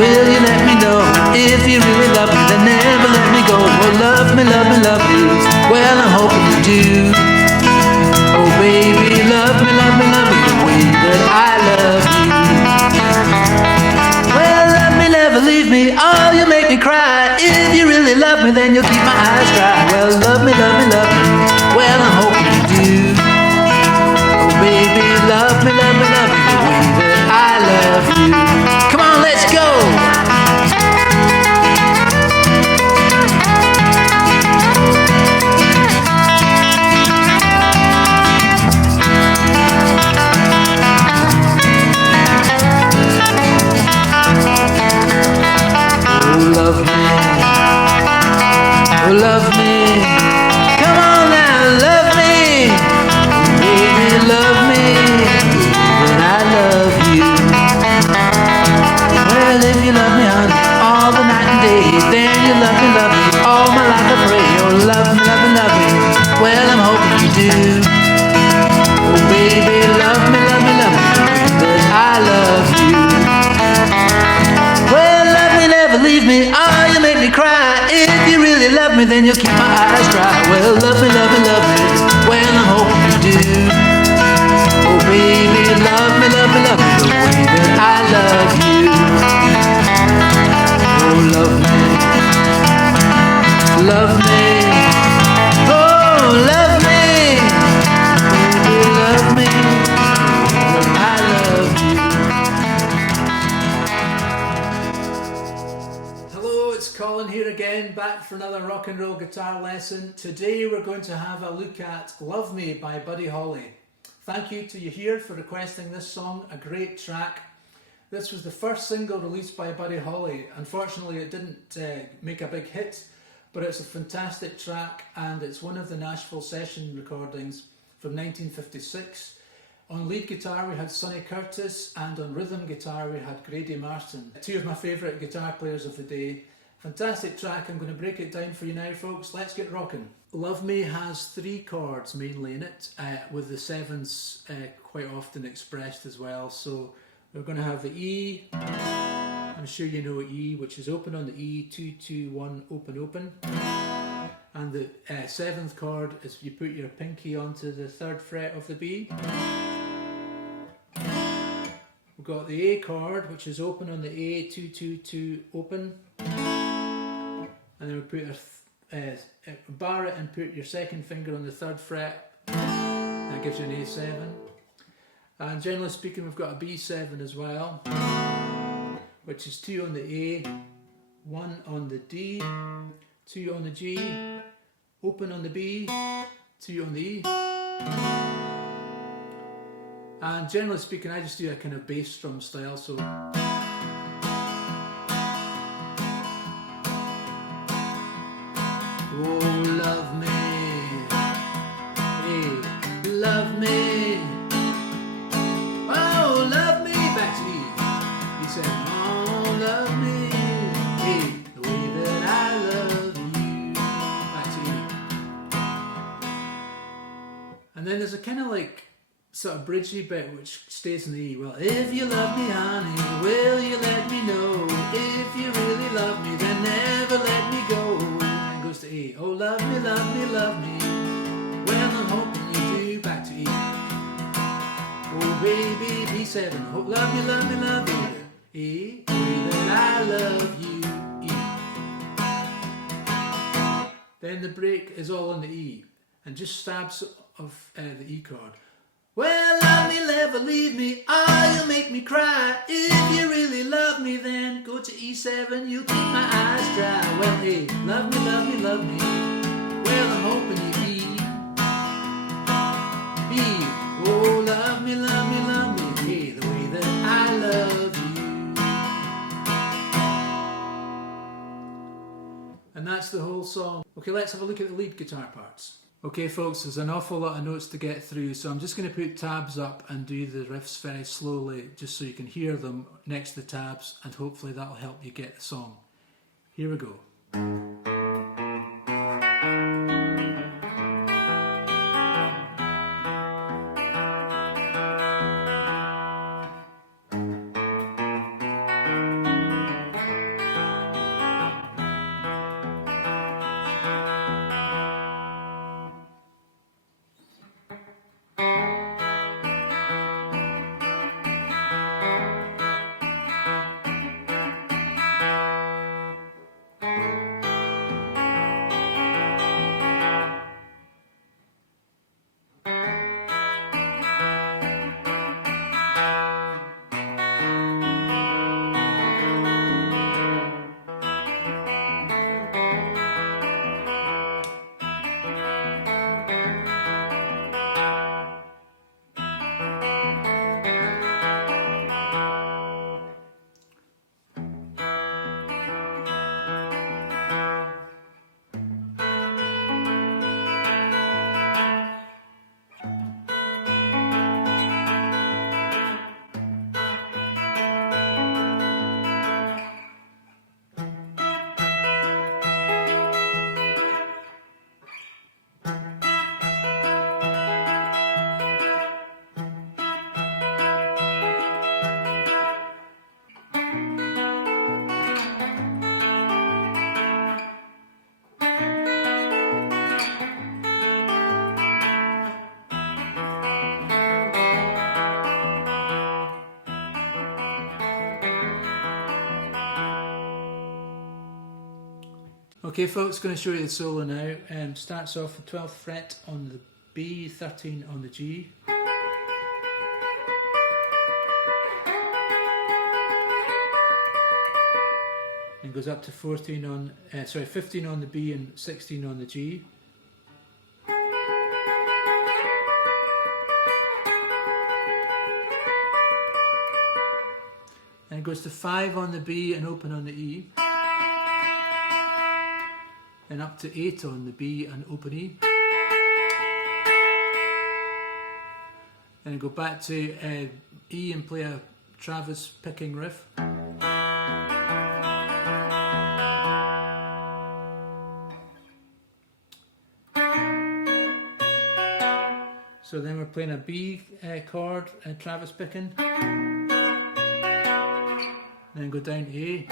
Will you let me know if you really love me? Then never let me go. Oh, love me, love me, love me. Well, I'm hoping you do. Oh, baby, love me, love me, love me the way that I love you. Well, love me, never leave me. Oh, you make me cry. If you really love me, then you'll keep my eyes dry. Well, love me, love me, love me. Well, I'm hoping you do. Oh, baby, love me, love me, love me the way that I love you. Come on, let's go! Oh, love me. Oh, love me. Come on now, love me. Baby, love me. And I love you. Well, if you love me, honey, all the night and day, then you love me, all my life I pray. Oh, love me, love me, love me. Well, I'm hoping you do. Oh, baby, love me, love me, love me, but I love you. Well, love me, never leave me. Oh, you make me cry. If you really love me, then you'll keep my eyes dry. Well, love me, love me, love me. Well, I'm hoping you do. Oh, baby, love me, love me, love me the way that I love you. Oh, love me, love me, oh, love me, baby, love me, I love you. Hello, it's Colin here again, back for another rock and roll guitar lesson. Today we're going to have a look at Love Me by Buddy Holly. Thank you to you here for requesting this song, a great track. This was the first single released by Buddy Holly. Unfortunately, it didn't make a big hit, but it's a fantastic track and it's one of the Nashville session recordings from 1956. On lead guitar we had Sonny Curtis and on rhythm guitar we had Grady Marston, two of my favourite guitar players of the day. Fantastic track, I'm going to break it down for you now folks, let's get rocking. Love Me has 3 chords mainly in it, with the 7s quite often expressed as well. So we're going to have the E, I'm sure you know E, which is open on the E, 2, 2, 1, open, open. And the 7th chord is you put your pinky onto the 3rd fret of the B. We've got the A chord, which is open on the A, 2, 2, 2, open. And then we put bar it and put your 2nd finger on the 3rd fret. That gives you an A7. And generally speaking, we've got a B7 as well, which is 2 on the A, 1 on the D, 2 on the G, open on the B, 2 on the E. And generally speaking, I just do a kind of bass drum style, so. Oh, love me, hey, love me. Oh, love me, back to E. He said, oh, love me, hey, the way that I love you. Back to E. And then there's a kind of like sort of bridgey bit which stays in the E. Well, if you love me, honey, will you let me know? If you really love me, then never let me go. And goes to E. Oh, love me, love me, love me. Well, I'm hoping you do. Back to E. Oh, baby, B7. Oh, love me, love me, love me. E. The way that I love you. E. Then the break is all on the E. And just stabs of the E chord. Well, love me, never leave me, oh, you'll make me cry. If you really love me, then go to E7, you'll keep my eyes dry. Well, hey, love me, love me, love me. Well, I'm hoping you E. B. Oh, love me, love me, love me. Hey, the way that I love you. And that's the whole song. Okay, let's have a look at the lead guitar parts. Okay folks, there's an awful lot of notes to get through, so I'm just going to put tabs up and do the riffs very slowly, just so you can hear them next to the tabs, and hopefully that'll help you get the song. Here we go. Okay folks, going to show you the solo now. Starts off the 12th fret on the B, 13 on the G. And goes up to 15 on the B and 16 on the G. Then it goes to 5 on the B and open on the E. And up to 8 on the B and open E. And go back to E and play a Travis picking riff. So then we're playing a B chord, Travis picking. Then go down to A.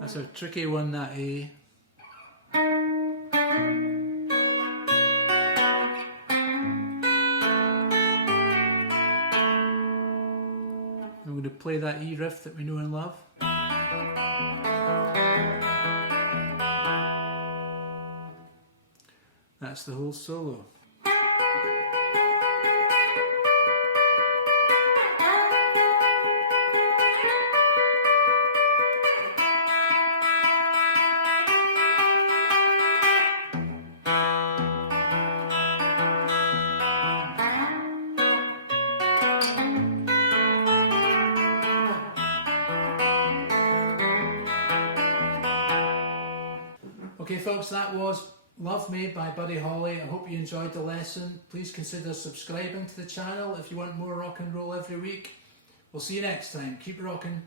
That's a tricky one, that A. I'm going to play that E riff that we know and love. That's the whole solo. Okay folks, that was Love Me by Buddy Holly. I hope you enjoyed the lesson. Please consider subscribing to the channel if you want more rock and roll every week. We'll see you next time. Keep rocking.